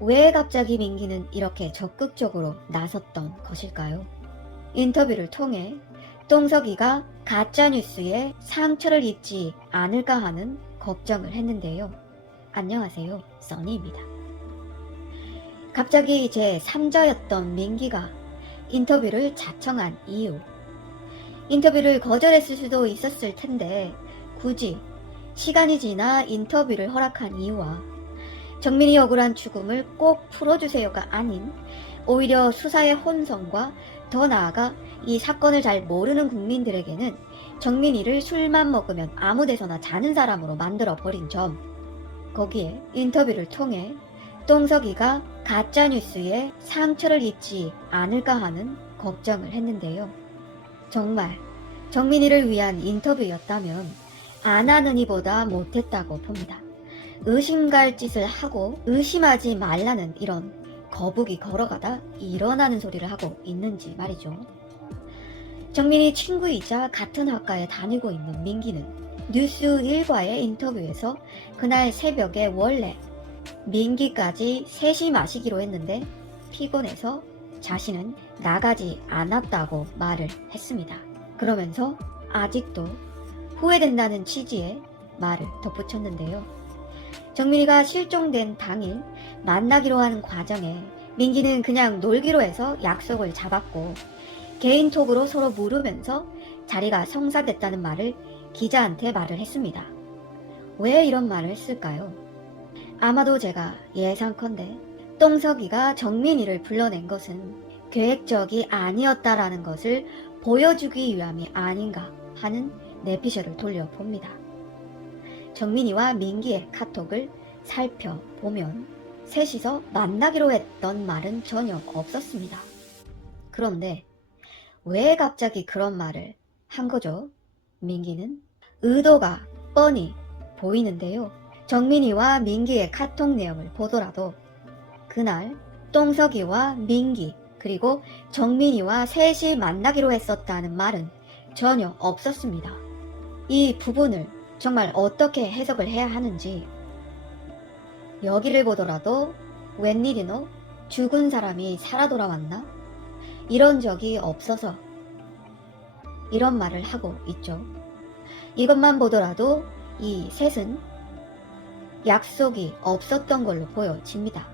왜 갑자기 민기는 이렇게 적극적으로 나섰던 것일까요? 인터뷰를 통해 똥석이가 가짜뉴스에 상처를 입지 않을까 하는 걱정을 했는데요. 안녕하세요, 써니입니다. 갑자기 제 3자였던 민기가 인터뷰를 자청한 이유. 인터뷰를 거절했을 수도 있었을 텐데 굳이 시간이 지나 인터뷰를 허락한 이유와 정민이 억울한 죽음을 꼭 풀어주세요가 아닌 오히려 수사의 혼선과 더 나아가 이 사건을 잘 모르는 국민들에게는 정민이를 술만 먹으면 아무 데서나 자는 사람으로 만들어 버린 점. 거기에 인터뷰를 통해 똥석이가 가짜뉴스에 상처를 입지 않을까 하는 걱정을 했는데요. 정말 정민이를 위한 인터뷰였다면 안 하는 이보다 못했다고 봅니다. 의심갈 짓을 하고 의심하지 말라는 이런 거북이 걸어가다 일어나는 소리를 하고 있는지 말이죠. 정민이 친구이자 같은 학과에 다니고 있는 민기는 뉴스1과의 인터뷰에서 그날 새벽에 원래 민기까지 셋이 마시기로 했는데 피곤해서 자신은 나가지 않았다고 말을 했습니다. 그러면서 아직도 후회된다는 취지의 말을 덧붙였는데요. 정민이가 실종된 당일 만나기로 하는 과정에 민기는 그냥 놀기로 해서 약속을 잡았고 개인톡으로 서로 물으면서 자리가 성사됐다는 말을 기자한테 말을 했습니다. 왜 이런 말을 했을까요? 아마도 제가 예상컨대 똥석이가 정민이를 불러낸 것은 계획적이 아니었다라는 것을 보여주기 위함이 아닌가 하는 내피셜을 돌려봅니다. 정민이와 민기의 카톡을 살펴보면 셋이서 만나기로 했던 말은 전혀 없었습니다. 그런데 왜 갑자기 그런 말을 한 거죠? 민기는 의도가 뻔히 보이는데요. 정민이와 민기의 카톡 내용을 보더라도 그날 똥석이와 민기 그리고 정민이와 셋이 만나기로 했었다는 말은 전혀 없었습니다. 이 부분을 정말 어떻게 해석을 해야 하는지 여기를 보더라도 웬일이노? 죽은 사람이 살아 돌아왔나? 이런 적이 없어서 이런 말을 하고 있죠. 이것만 보더라도 이 셋은 약속이 없었던 걸로 보여집니다.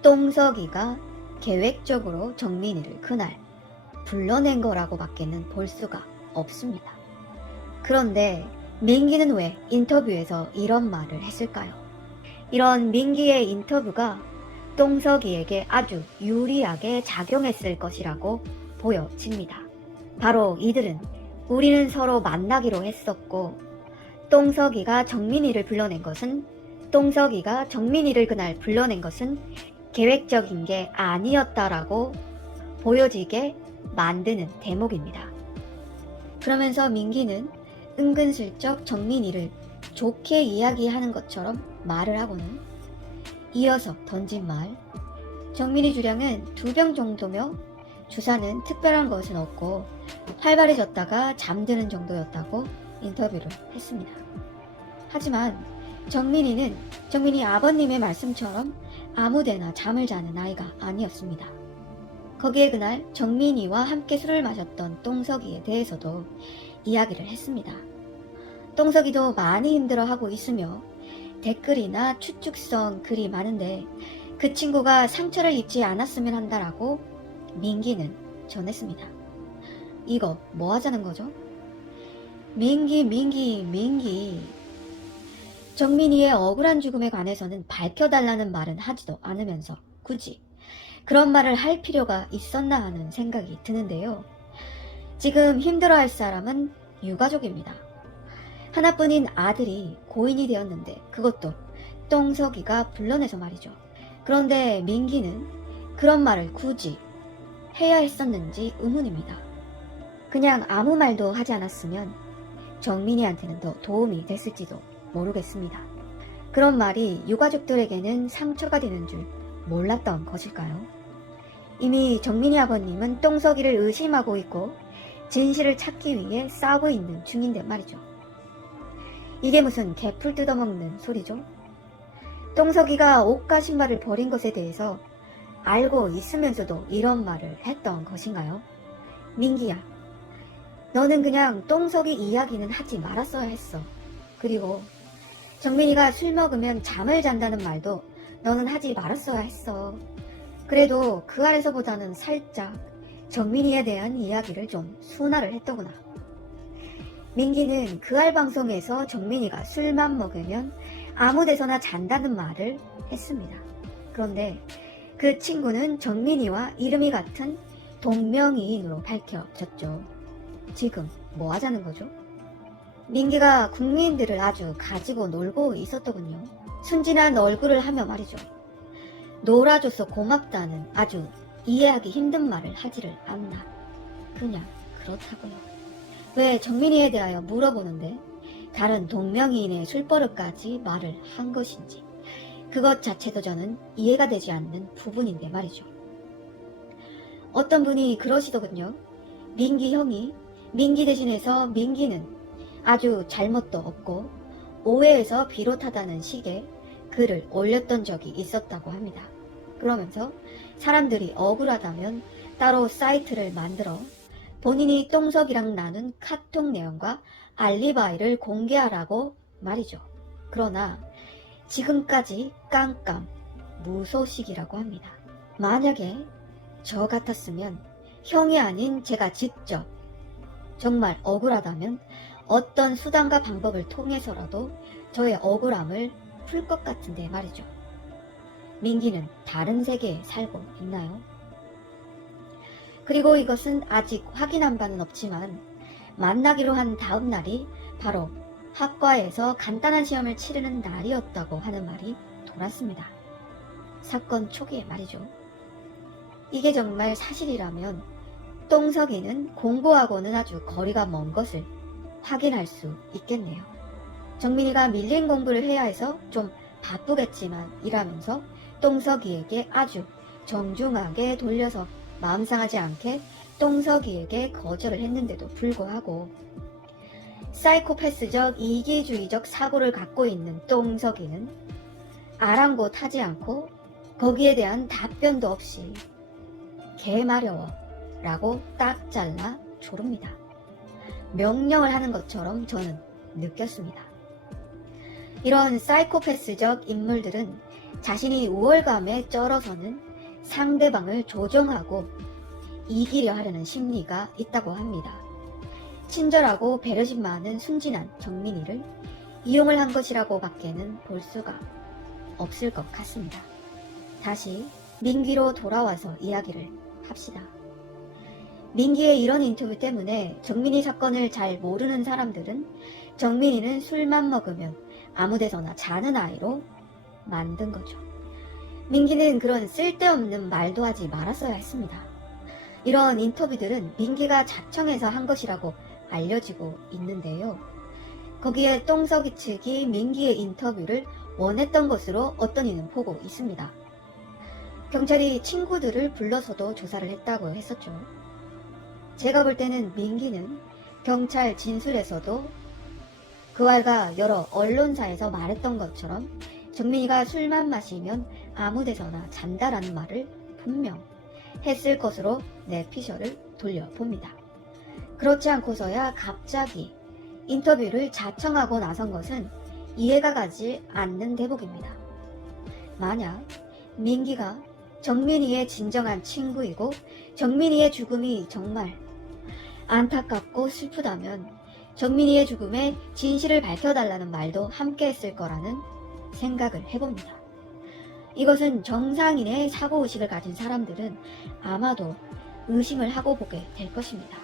똥석이가 계획적으로 정민이를 그날 불러낸 거라고 밖에는 볼 수가 없습니다. 그런데 민기는 왜 인터뷰에서 이런 말을 했을까요? 이런 민기의 인터뷰가 똥석이에게 아주 유리하게 작용했을 것이라고 보여집니다. 바로 이들은 우리는 서로 만나기로 했었고 똥석이가 정민이를 불러낸 것은 똥석이가 정민이를 그날 불러낸 것은 계획적인 게 아니었다라고 보여지게 만드는 대목입니다. 그러면서 민기는 은근슬쩍 정민이를 좋게 이야기하는 것처럼 말을 하고는 이어서 던진 말, 정민이 주량은 2병 정도며 주사는 특별한 것은 없고 활발해졌다가 잠드는 정도였다고 인터뷰를 했습니다. 하지만 정민이는 정민이 아버님의 말씀처럼 아무데나 잠을 자는 아이가 아니었습니다. 거기에 그날 정민이와 함께 술을 마셨던 똥석이에 대해서도 이야기를 했습니다. 똥석이도 많이 힘들어하고 있으며 댓글이나 추측성 글이 많은데 그 친구가 상처를 입지 않았으면 한다라고 민기는 전했습니다. 이거 뭐 하자는 거죠? 민기. 정민이의 억울한 죽음에 관해서는 밝혀달라는 말은 하지도 않으면서 굳이 그런 말을 할 필요가 있었나 하는 생각이 드는데요. 지금 힘들어할 사람은 유가족입니다. 하나뿐인 아들이 고인이 되었는데 그것도 똥석이가 불러내서 말이죠. 그런데 민기는 그런 말을 굳이 해야 했었는지 의문입니다. 그냥 아무 말도 하지 않았으면 정민이한테는 더 도움이 됐을지도 모르겠습니다. 그런 말이 유가족들에게는 상처가 되는 줄 몰랐던 것일까요? 이미 정민이 아버님은 똥석이를 의심하고 있고 진실을 찾기 위해 싸우고 있는 중인데 말이죠. 이게 무슨 개풀 뜯어먹는 소리죠? 똥석이가 옷과 신발을 버린 것에 대해서 알고 있으면서도 이런 말을 했던 것인가요? 민기야, 너는 그냥 똥석이 이야기는 하지 말았어야 했어. 그리고 정민이가 술 먹으면 잠을 잔다는 말도 너는 하지 말았어야 했어. 그래도 그 아래서보다는 살짝 정민이에 대한 이야기를 좀 순화를 했더구나. 민기는 그 알 방송에서 정민이가 술만 먹으면 아무 데서나 잔다는 말을 했습니다. 그런데 그 친구는 정민이와 이름이 같은 동명이인으로 밝혀졌죠. 지금 뭐 하자는 거죠? 민기가 국민들을 아주 가지고 놀고 있었더군요. 순진한 얼굴을 하며 말이죠. 놀아줘서 고맙다는 아주 이해하기 힘든 말을 하지를 않나. 그냥 그렇다고요. 왜 정민이에 대하여 물어보는데 다른 동명이인의 술버릇까지 말을 한 것인지 그것 자체도 저는 이해가 되지 않는 부분인데 말이죠. 어떤 분이 그러시더군요. 민기 형이 민기 대신해서 민기는 아주 잘못도 없고 오해에서 비롯하다는 식의 글을 올렸던 적이 있었다고 합니다. 그러면서 사람들이 억울하다면 따로 사이트를 만들어 본인이 똥석이랑 나눈 카톡 내용과 알리바이를 공개하라고 말이죠. 그러나 지금까지 깜깜 무소식이라고 합니다. 만약에 저 같았으면 형이 아닌 제가 직접 정말 억울하다면 어떤 수단과 방법을 통해서라도 저의 억울함을 풀 것 같은데 말이죠. 민기는 다른 세계에 살고 있나요? 그리고 이것은 아직 확인한 바는 없지만 만나기로 한 다음 날이 바로 학과에서 간단한 시험을 치르는 날이었다고 하는 말이 돌았습니다. 사건 초기에 말이죠. 이게 정말 사실이라면 똥석이는 공부하고는 아주 거리가 먼 것을 확인할 수 있겠네요. 정민이가 밀린 공부를 해야 해서 좀 바쁘겠지만 이라면서 똥석이에게 아주 정중하게 돌려서 마음 상하지 않게 똥석이에게 거절을 했는데도 불구하고 사이코패스적 이기주의적 사고를 갖고 있는 똥석이는 아랑곳하지 않고 거기에 대한 답변도 없이 개마려워 라고 딱 잘라 조릅니다. 명령을 하는 것처럼 저는 느꼈습니다. 이런 사이코패스적 인물들은 자신이 우월감에 쩔어서는 상대방을 조종하고 이기려 하려는 심리가 있다고 합니다. 친절하고 배려심 많은 순진한 정민이를 이용을 한 것이라고 밖에는 볼 수가 없을 것 같습니다. 다시 민기로 돌아와서 이야기를 합시다. 민기의 이런 인터뷰 때문에 정민이 사건을 잘 모르는 사람들은 정민이는 술만 먹으면 아무데서나 자는 아이로 만든 거죠. 민기는 그런 쓸데없는 말도 하지 말았어야 했습니다. 이런 인터뷰들은 민기가 자청해서 한 것이라고 알려지고 있는데요. 거기에 똥석이 측이 민기의 인터뷰를 원했던 것으로 어떤 이는 보고 있습니다. 경찰이 친구들을 불러서도 조사를 했다고 했었죠. 제가 볼 때는 민기는 경찰 진술에서도 그 알가 여러 언론사에서 말했던 것처럼 정민이가 술만 마시면 아무데서나 잔다라는 말을 분명 했을 것으로 내 피셜을 돌려봅니다. 그렇지 않고서야 갑자기 인터뷰를 자청하고 나선 것은 이해가 가지 않는 대목입니다. 만약 민기가 정민이의 진정한 친구이고 정민이의 죽음이 정말 안타깝고 슬프다면 정민이의 죽음에 진실을 밝혀달라는 말도 함께 했을 거라는 생각을 해봅니다. 이것은 정상인의 사고의식을 가진 사람들은 아마도 의심을 하고 보게 될 것입니다.